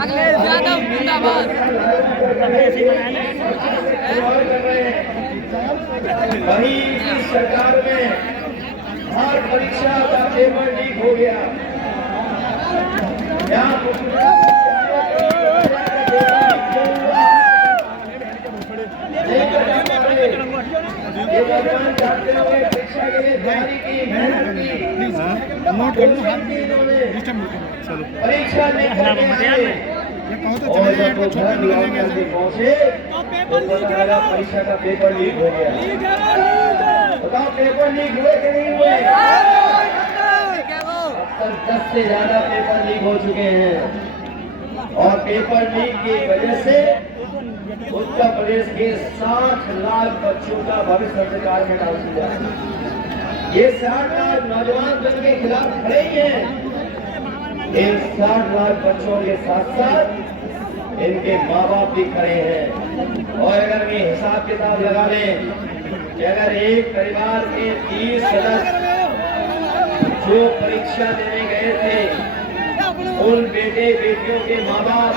अखिलेश यादव जिंदाबाद। वही इस सरकार में हर परीक्षा का पेपर लीक हो गया। जाते हुए परीक्षा के लिए तैयारी की, मेहनत की, परीक्षा नहीं पहुंचे परीक्षा का पेपर लीक हो गया। बताओ पेपर लीक हुए कि नहीं हुए? अब तक 10 से ज्यादा पेपर लीक हो चुके हैं और पेपर लीक की वजह से उत्तर प्रदेश के 60 लाख बच्चों का भविष्य अंधकार में डाल दिया। ये 60 लाख नौजवान बन के खिलाफ खड़े ही हैं। इन 60 लाख बच्चों के साथ साथ इनके माँ बाप भी खड़े हैं। और अगर मैं हिसाब किताब लगा लें कि अगर एक परिवार के 30 सदस्य जो परीक्षा देने गए थे उन बेटे बेटियों के माँ बाप,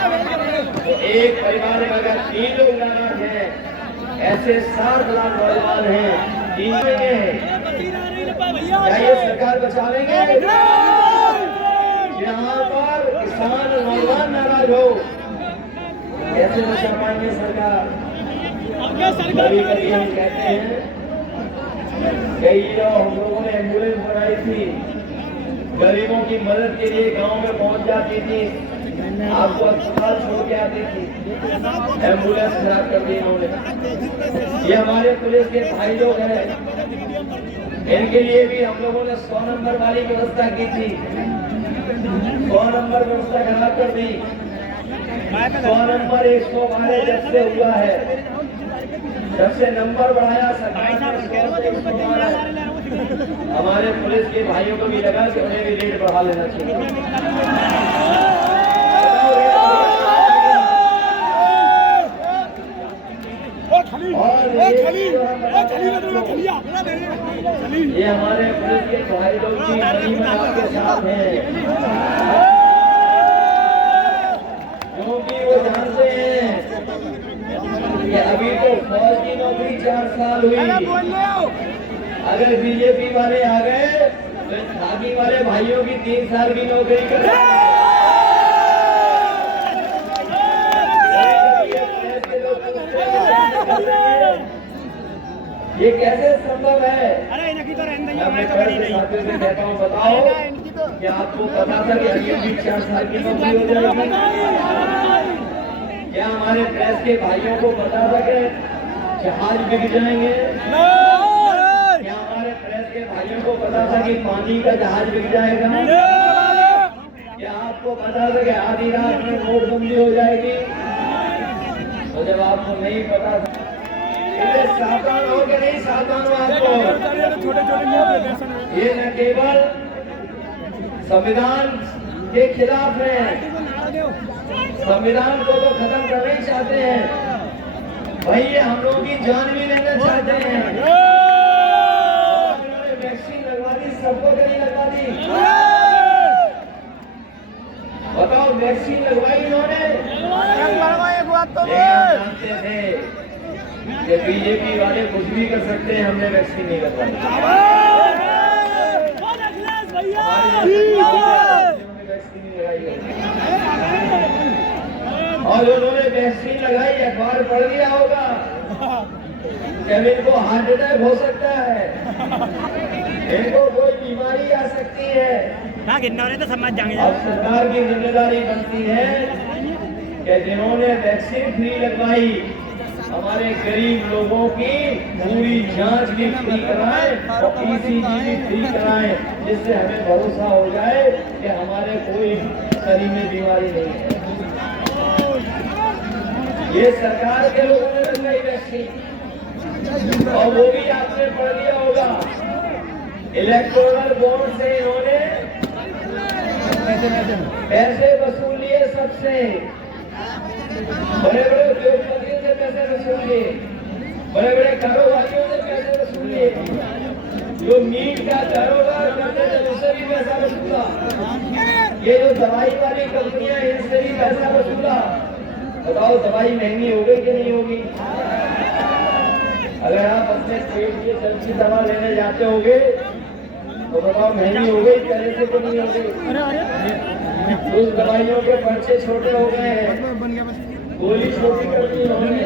तो एक परिवार में अगर 3 लोग नाराज हैं, ऐसे 60 लाख नौजवान हैं, 3 हैं, क्या ये सरकार बचा लेंगे? यहाँ पर किसान नौजवान नाराज हो, कैसे बचा पाएंगे सरकार? कभी कभी हम कहते हैं कई हम लोगों ने एम्बुलेंस बनाई थी, गरीबों की मदद के लिए गांव में पहुंच जाती थी, आपको अस्पताल छोड़ के आती थी, एम्बुलेंस खराब कर दी इन्होंने। ये हमारे पुलिस के भाई लोग हैं, इनके लिए भी हम लोगों ने 100 नंबर वाली व्यवस्था की थी। 100 नंबर व्यवस्था खराब कर दी। 100 नंबर 112 जब से हुआ है, जब से नंबर बढ़ाया सरकार ने, हमारे पुलिस के भाइयों को भी लगा कि उन्हें भी रेट बढ़ा लेना चाहिए। ये हमारे पुलिस के भाई लोग भी आपके साथ हैं, क्योंकि वो जानते हैं कि अभी तो फौज की नौकरी 4 साल हुई, अगर बीजेपी वाले आ गए तो खाकी वाले भाइयों की 3 साल की नौकरी करें। ये कैसे संभव है? मैं साथियों से कहता हूँ, बताओ क्या आपको पता था कि अभी भी 4 साल की नौकरी हो जाएगी? क्या हमारे प्रेस के भाइयों को पता था कि जहाज बिक जाएंगे? क्या हमारे प्रेस के भाइयों को पता था कि पानी का जहाज बिक जाएगा? क्या आपको पता था कि आधी रात में नोटबंदी हो जाएगी? तो जब आपको नहीं पता था, सावधान हो के नहीं सावधान हो आपको। ये न केवल संविधान के खिलाफ है, संविधान को तो खत्म करना ही चाहते हैं, भाई ये हम लोगों की जान भी लेना चाहते हैं। वैक्सीन लगवा दी, सबको नहीं लगवा दी? बताओ, वैक्सीन लगवाई इन्होंने? जानते थे कि बीजेपी वाले कुछ भी कर सकते हैं, हमने वैक्सीन नहीं लगवाई। वैक्सीन नहीं लगाई और उन्होंने वैक्सीन लगाई, अखबार पढ़ लिया होगा कि इनको हार्ट अटैक हो सकता है, इनको कोई बीमारी आ सकती है। तो समझ जाएंगे। अब सरकार की जिम्मेदारी बनती है कि जिन्होंने वैक्सीन फ्री लगवाई, हमारे गरीब लोगों की पूरी जांच भी फ्री कराएं और ECG भी फ्री कराएं, जिससे हमें भरोसा हो जाए कि हमारे कोई शरीर में बीमारी नहीं है। ये सरकार के लोगों ने लगवाई वैक्सीन, और वो भी आपने पढ़ लिया होगा, इलेक्टोरल बॉन्ड से इन्होंने पैसे वसूल लिए, सबसे बड़े बड़े उद्योगपतियों से पैसे वसूल लिए, बड़े बड़े कारोबारियों से पैसे वसूल लिए, जो मीट का कारोबार करते थे उससे भी पैसा वसूला। ये जो दवाई वाली कंपनियां इनसे भी पैसा वसूला, बताओ दवाई महंगी हो गई कि नहीं होगी? अगर आप अपने पेट के दर्द की दवा लेने जाते होगे तो बताओ महंगी हो गई पहले से तो नहीं हो गई? उस दवाइयों के पर्चे छोटे हो गए हैं, गोली छोटी कर दी उन्होंने।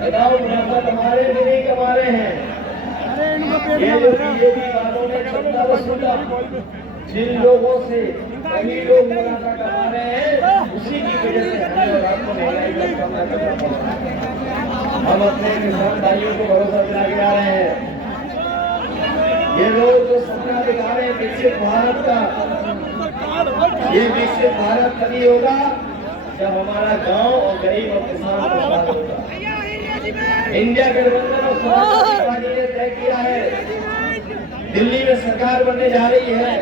बताओ मुनाफा कमा रहे कि नहीं कमा रहे हैं? ये जो बीजेपी वालों ने चंदा वसूला, जिन लोगों से कई लोग मुनाफा कमा रहे हैं, उसी की वजह से हमें और आपको महंगाई का सामना करना पड़ रहा है। हम अपने किसान भाइयों को भरोसा दिला के आ रहे हैं। ये लोग जो सपना दिखा रहे हैं विकसित भारत का, ये विकसित भारत तभी होगा जब हमारा गांव और गरीब और किसान खुशहाल होगा। इंडिया गठबंधन और समाजवादी पार्टी ने तय किया है, दिल्ली में सरकार बनने जा रही है।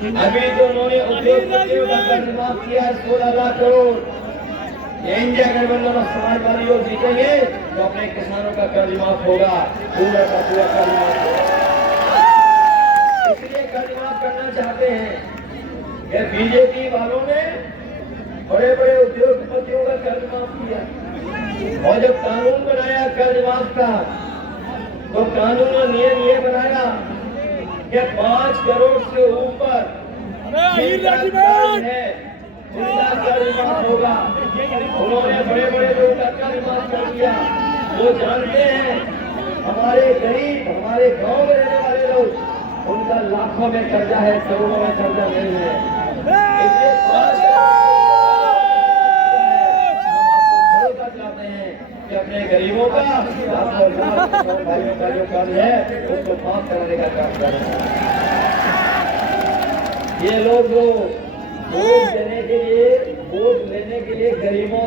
अभी तो उन्होंने उद्योगपतियों का कर्ज माफ किया है 16 लाख करोड़। ये इंडिया गठबंधन और समाजवादी लोग जीतेंगे तो अपने किसानों का कर्ज माफ होगा, पूरा का पूरा कर्ज माफ होगा। इसलिए कर्ज माफ करना चाहते हैं। ये बीजेपी वालों ने बड़े बड़े उद्योगपतियों का कर्ज माफ किया, और जब कानून बनाया कर्ज माफ का, तो कानून और नियम ये बनाया कि 5 करोड़ से ऊपर है उनका कर्ज माफ होगा। उन्होंने बड़े बड़े लोगों का कर्ज माफ कर दिया। वो जानते हैं हमारे गरीब, हमारे गांव में रहने वाले लोग, उनका लाखों में कर्जा है, करोड़ों में कर्जा नहीं है। इसलिए भरोसा चाहते हैं कि अपने गरीबों का, भाइयों का जो कर्ज है उसको माफ करने का काम करें। ये लोग जो वोट देने के लिए, वोट लेने के लिए गरीबों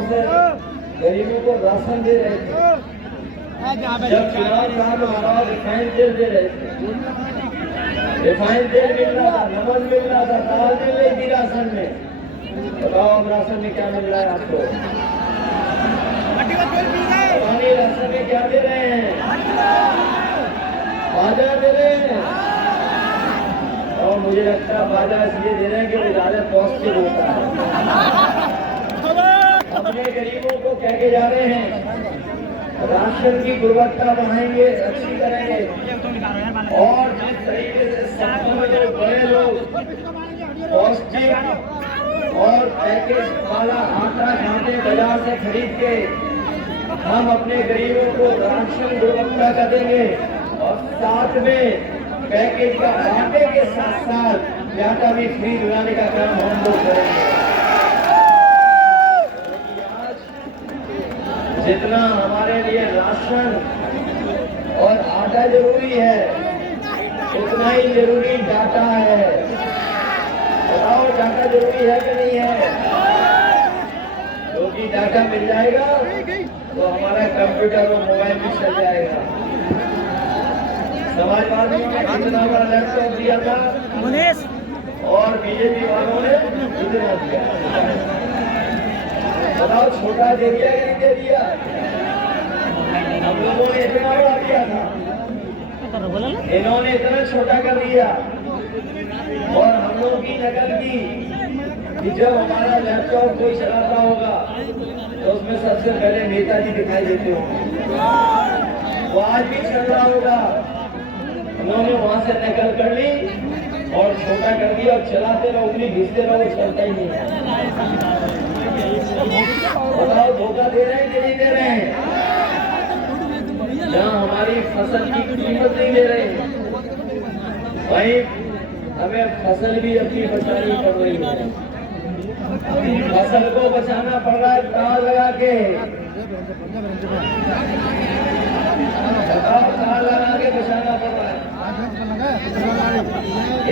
को राशन दे रहे थे। जब चुनाव काम हमारा रिफाइंड तेल दे रहे थे, रिफाइंड तेल मिल रहा था, नमक मिल रहा था, दाल मिल रही थी राशन में। बताओ अब राशन में क्या मिल रहा है आपको? पानी राशन में क्या दे रहे हैं? बाजा दे रहे हैं। और मुझे लगता है बाजा इसलिए दे रहे हैं कि वो ज्यादा पौष्टिक होता है। अपने गरीबों को कह के जा रहे हैं राशन की गुणवत्ता बढ़ाएंगे, अच्छी करेंगे, और जिस तरीके से सब्जियों में बड़े लोग पौष्टिक और पैकेज वाला आटा खाते बाजार से खरीद के, हम अपने गरीबों को राशन गुणवत्ता का देंगे, और साथ में पैकेज का आटे के साथ साथ आटा भी फ्री दिलाने का काम हम लोग करेंगे। जितना हमारे लिए राशन और आटा जरूरी है, उतना ही जरूरी डाटा है। बताओ डाटा जरूरी है कि नहीं है? क्योंकि डाटा मिल जाएगा तो हमारा कंप्यूटर और मोबाइल भी चल जाएगा। समाजवादियों ने कितना बड़ा लैपटॉप दिया था और बीजेपी वालों ने कितना दिया? बताओ छोटा दे दिया कि नहीं दे दिया? हम लोगों ने इतना बड़ा दिया था, इन्होंने इतना छोटा कर दिया। और हम लोगों की नकल की कि जब हमारा लैपटॉप कोई चलाता होगा तो उसमें सबसे पहले नेताजी दिखाई देते होंगे। वो आज भी चल रहा होगा। उन्होंने वहां से नकल कर ली और छोटा कर दिया, और चलाते रहो, उंगली घिसते रहो, चलता ही नहीं है। बताओ धोखा दे रहे हैं कि नहीं दे रहे हैं? जहाँ हमारी फसल की कीमत नहीं दे रहे, वहीं हमें फसल भी अपनी बचानी पड़ रही है। फसल को बचाना पड़ रहा है तार लगा के, तार लगा के बचाना पड़ रहा है।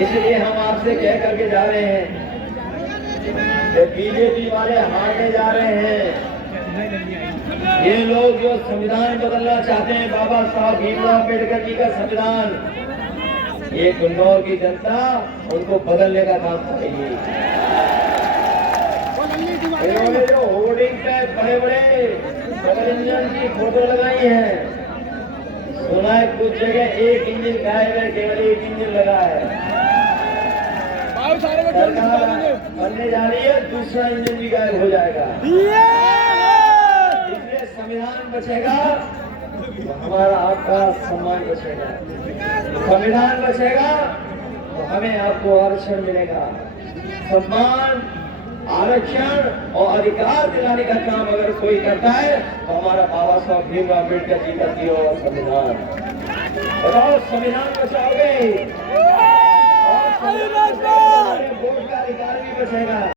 इसलिए हम आपसे कह करके जा रहे हैं कि बीजेपी वाले हारने जा रहे हैं। ये लोग जो संविधान बदलना चाहते हैं, बाबा साहब भीमराव अम्बेडकर जी का संविधान, ये गुंडौर की जनता उनको बदलने का काम करेगी। इन्होंने जो होर्डिंग पे बड़े बड़े डबल इंजन की फोटो लगाई है, सुना है कुछ जगह एक इंजन गायब है, केवल एक इंजन लगा है। सरकार बनने जा रही है, दूसरा इंजन भी गायब हो जाएगा। इसलिए संविधान बचेगा तो हमारा आपका सम्मान बचेगा, संविधान बचेगा तो हमें आपको आरक्षण मिलेगा। सम्मान, आरक्षण और अधिकार दिलाने का काम अगर कोई करता है तो हमारा बाबा साहब भीमराव अम्बेडकर जी का दिया हुआ संविधान। बताओ, संविधान बचाओगे और वोट का अधिकार भी बचेगा।